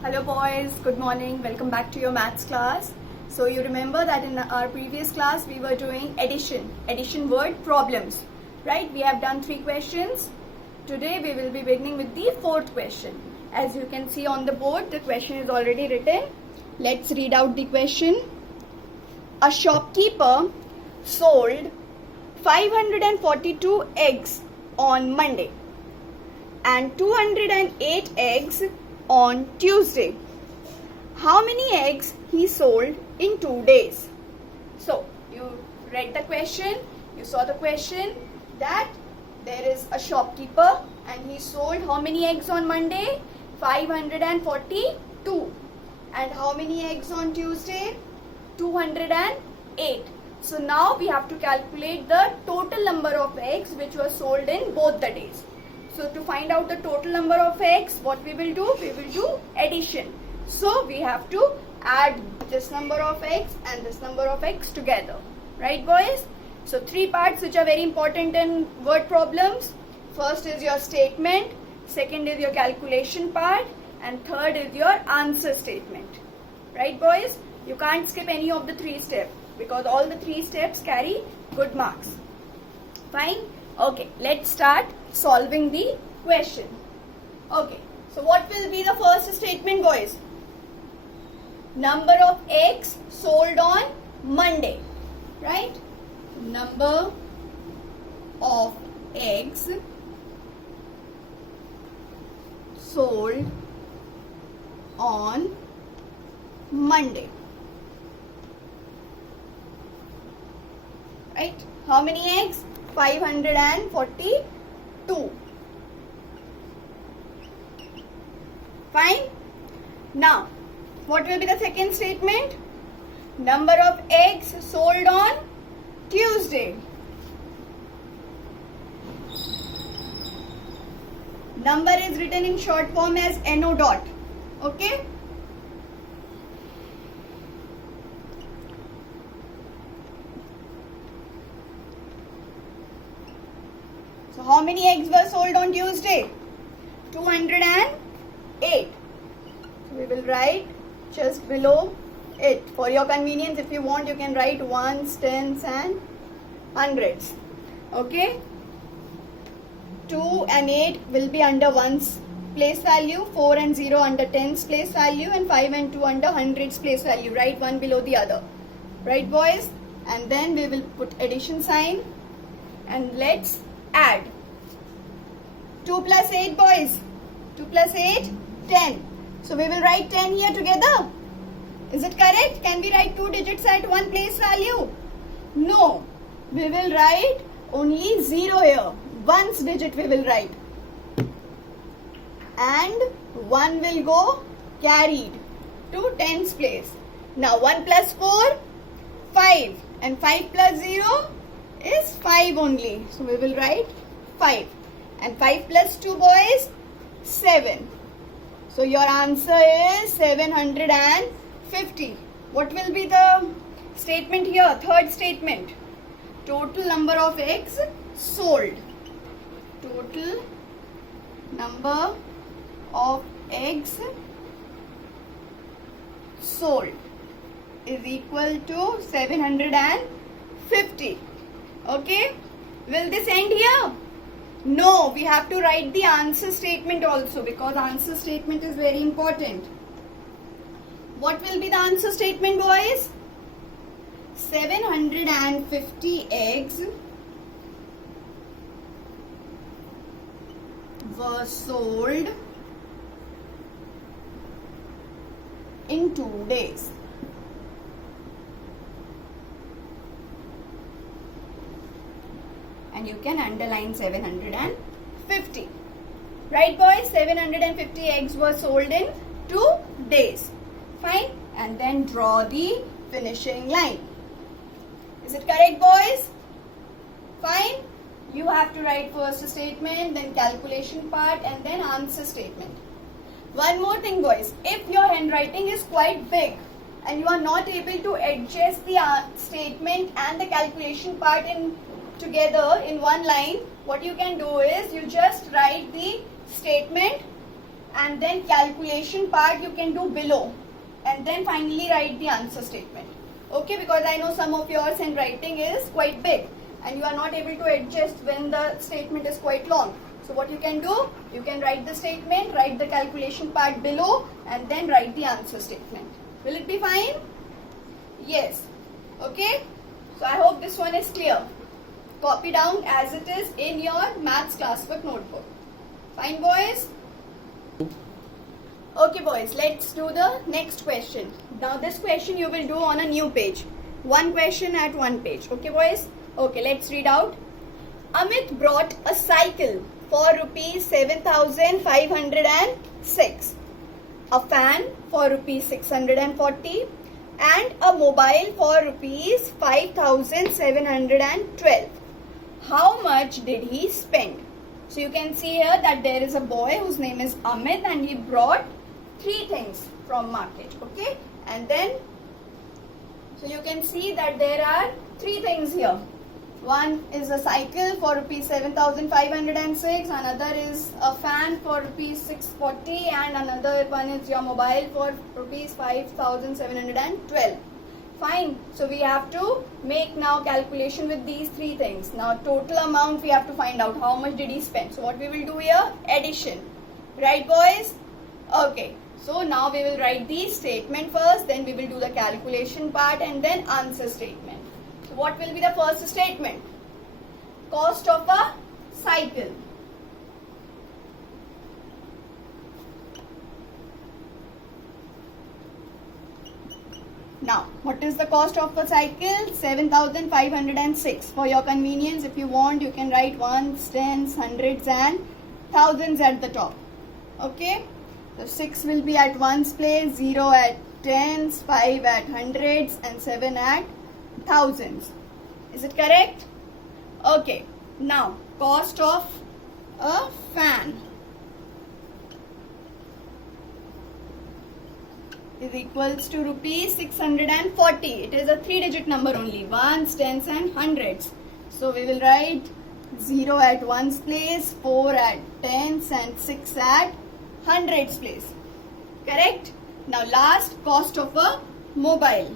Hello boys, good morning. Welcome back to your maths class. So you remember that in our previous class we were doing addition word problems, right? We have done 3 questions. Today we will be beginning with the 4th question. As you can see on the board, the question is already written. Let's read out the question. A shopkeeper sold 542 eggs on Monday and 208 eggs on Tuesday. How many eggs he sold in 2 days? So, you read the question, you saw the question that there is a shopkeeper and he sold how many eggs on Monday? 542. And how many eggs on Tuesday? 208. So now we have to calculate the total number of eggs which were sold in both the days. So to find out the total number of eggs, what we will do? We will do addition. So we have to add this number of eggs and this number of eggs together. Right boys? So 3 parts which are very important in word problems. First is your statement, second is your calculation part, and third is your answer statement. Right boys? You can't skip any of the 3 steps because all the 3 steps carry good marks. Fine? Okay, let's start solving the question. Okay, so what will be the first statement boys? Number of eggs sold on Monday, right? Number of eggs sold on Monday. Right? How many eggs? 542. Fine? Now, what will be the second statement? Number of eggs sold on Tuesday. Number is written in short form as NO dot. Okay? So how many eggs were sold on Tuesday? 208. So we will write just below it. For your convenience, if you want, you can write ones, tens and hundreds. Okay? 2 and 8 will be under ones place value, 4 and 0 under tens place value, and 5 and 2 under hundreds place value. Write one below the other. Right boys? And then we will put addition sign and let's add. 2 plus 8 boys. 2 plus 8, 10. So we will write 10 here together. Is it correct? Can we write 2 digits at one place value? No. We will write only 0 here. Ones digit we will write. And 1 will go carried to tens place. Now 1 plus 4, 5. And 5 plus 0 is 5 only. So we will write 5. And 5 plus 2 boys, 7. So your answer is 750. What will be the statement here? Third statement. Total number of eggs sold. Total number of eggs sold is equal to 750. Okay? Will this end here? No, we have to write the answer statement also because answer statement is very important. What will be the answer statement boys? 750 eggs were sold in 2 days. And you can underline 750. Right boys? 750 eggs were sold in 2 days. Fine? And then draw the finishing line. Is it correct boys? Fine? You have to write first statement, then calculation part, and then answer statement. One more thing boys. If your handwriting is quite big and you are not able to adjust the statement and the calculation part together in one line, what you can do is you just write the statement and then calculation part you can do below, and then finally write the answer statement. Okay, because I know some of yours handwriting is quite big and you are not able to adjust when the statement is quite long. So what you can do, you can write the statement, write the calculation part below, and then write the answer statement. Will it be fine? Yes. Okay. So I hope this one is clear. Copy down as it is in your maths classwork notebook. Fine, boys? Okay, boys, let's do the next question. Now this question you will do on a new page. One question at one page. Okay, boys? Okay, let's read out. Amit brought a cycle for rupees 7,506, a fan for rupees 640, and a mobile for rupees 5,712. How much did he spend? So you can see here that there is a boy whose name is Amit and he brought 3 things from market. Okay, and then so you can see that there are 3 things here. One is a cycle for rupees 7,506, another is a fan for rupees 640, and another one is your mobile for rupees 5,712. Fine. So we have to make now calculation with these 3 things. Now total amount we have to find out how much did he spend. So what we will do here? Addition. Right, boys? Okay. So now we will write the statement first, then we will do the calculation part and then answer statement. So what will be the first statement? Cost of a cycle. Now, what is the cost of a cycle? 7,506. For your convenience, if you want, you can write ones, tens, hundreds and thousands at the top. Okay? So 6 will be at ones place, 0 at tens, 5 at hundreds and 7 at thousands. Is it correct? Okay. Now, cost of a fan is equals to rupees 640. It is a 3-digit number only. Ones, tens and hundreds. So we will write 0 at ones place, 4 at tens and 6 at hundreds place. Correct? Now last, cost of a mobile.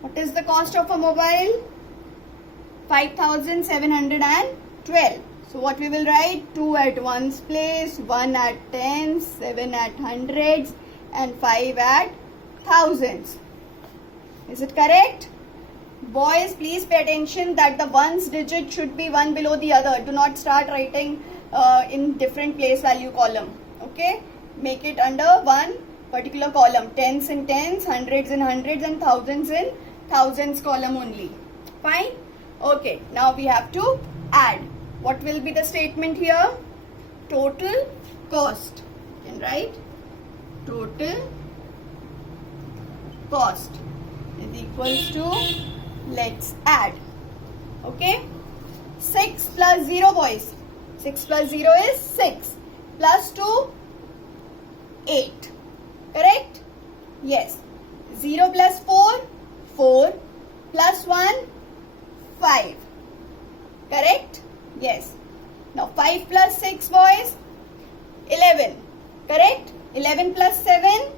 What is the cost of a mobile? 5,712. So what we will write? 2 at ones place, 1 at tens, 7 at hundreds and 5 at thousands. Is it correct? Boys, please pay attention that the ones digit should be one below the other. Do not start writing in different place value column. Okay? Make it under one particular column. Tens in tens, hundreds in hundreds and thousands in thousands column only. Fine? Okay. Now we have to add. What will be the statement here? Total cost. You can write total cost is equals to, let's add. Okay? 6 plus 0, boys. 6 plus 0 is 6. Plus 2, 8. Correct? Yes. 0 plus 4, 4. Plus 1, 5. Correct? Yes. Now 5 plus 6, boys. 11. Correct? 11 plus 7,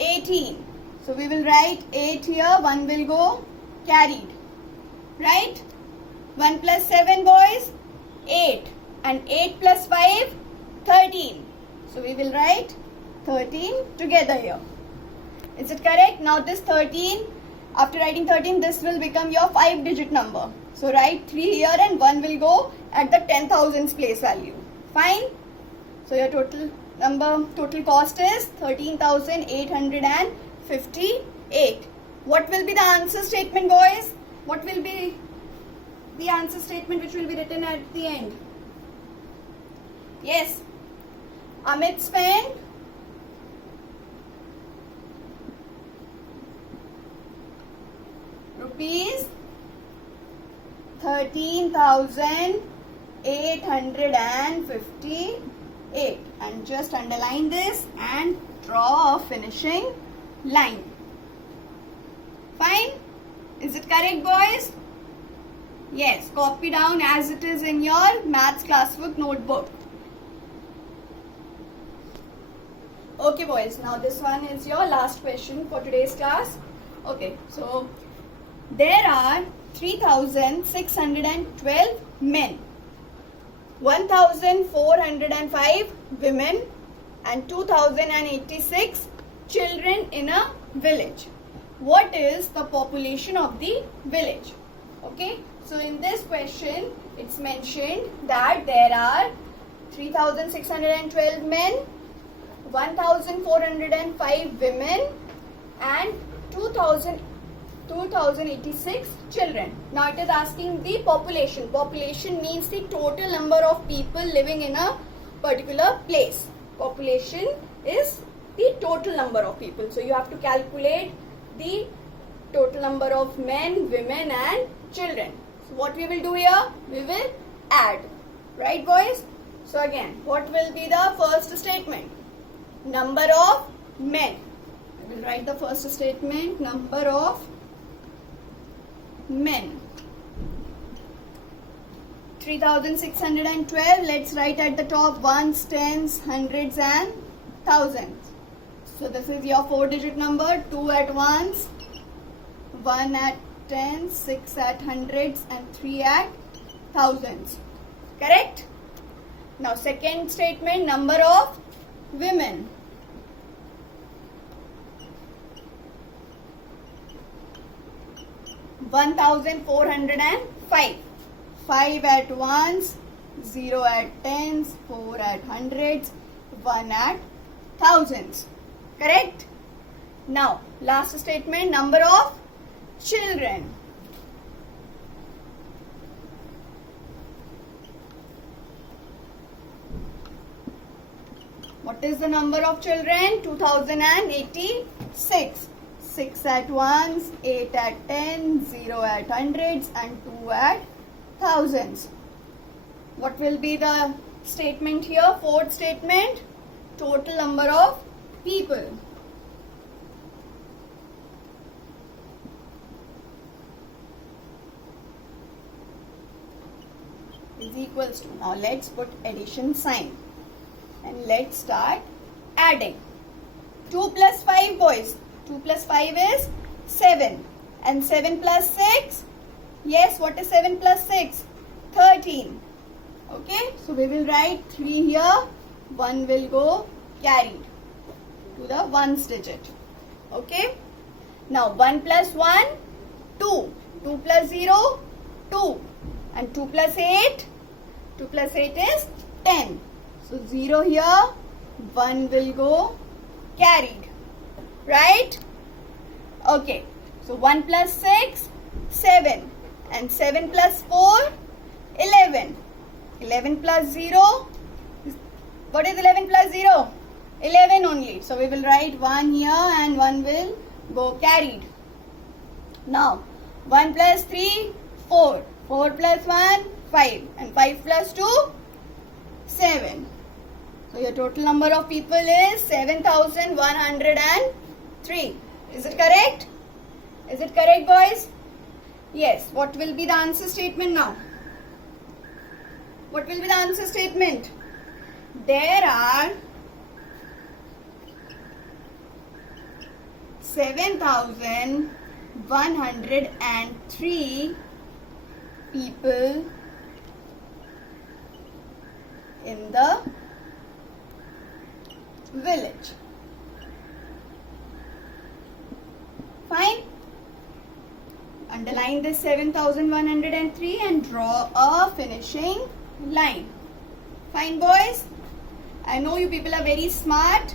18. So we will write 8 here. 1 will go carried. Right? 1 plus 7, boys. 8. And 8 plus 5, 13. So we will write 13 together here. Is it correct? Now this 13, after writing 13, this will become your 5-digit number. So write 3 here and 1 will go at the 10,000s place value. Fine? So your total cost is 13,858. What will be the answer statement, boys? What will be the answer statement which will be written at the end? Yes. Amit spent rupees 13,858, and just underline this and draw a finishing line. Fine? Is it correct, boys? Yes, copy down as it is in your maths classwork notebook. Okay boys, now this one is your last question for today's class. Okay, so there are 3,612 men, 1,405 women and 2,086 children in a village. What is the population of the village? Okay, so in this question it's mentioned that there are 3,612 men, 1,405 women and 2,086 children. Now it is asking the population. Population means the total number of people living in a particular place. Population is the total number of people. So you have to calculate the total number of men, women and children. So what we will do here? We will add. Right boys? So again, what will be the first statement? Number of men. I will write the first statement. Number of men. 3,612. Let's write at the top ones, tens, hundreds and thousands. So this is your 4-digit number. 2 at ones, 1 at tens, 6 at hundreds and 3 at thousands. Correct? Now second statement, number of women. One 1,405. 5 at ones, 0 at tens, 4 at hundreds, 1 at thousands. Correct? Now last statement, number of children. What is the number of children? 2,086. 6 at ones, 8 at tens, 0 at hundreds and 2 at thousands. What will be the statement here? Fourth statement, total number of people. Is equals to. Now let's put addition sign and let's start adding. 2 plus 5 boys. 2 plus 5 is 7 and 7 plus 6. Yes, what is 7 plus 6? 13. Okay, so we will write 3 here. 1 will go carried to the ones digit. Okay. Now 1 plus 1, 2. 2 plus 0, 2. And 2 plus 8, 2 plus 8 is 10. So 0 here, 1 will go carried. Right? Okay. So 1 plus 6, 7. And 7 plus 4, 11. 11 plus 0. What is 11 plus 0? 11 only. So we will write 1 here and 1 will go carried. Now 1 plus 3, 4. 4 plus 1, 5. And 5 plus 2, 7. So your total number of people is 7,103. Is it correct? Is it correct boys? Yes. What will be the answer statement now? What will be the answer statement? There are 7,103 people in the village. Fine. Underline this 7,103 and draw a finishing line. Fine boys. I know you people are very smart.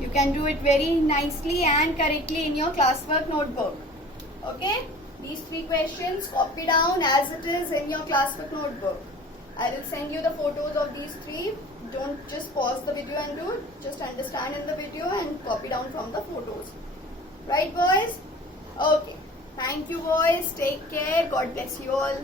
You can do it very nicely and correctly in your classwork notebook. Okay. These 3 questions copy down as it is in your classwork notebook. I will send you the photos of these 3. Don't just pause the video and do it. Just understand in the video and copy down from the photos. Right boys? Okay. Thank you boys. Take care. God bless you all.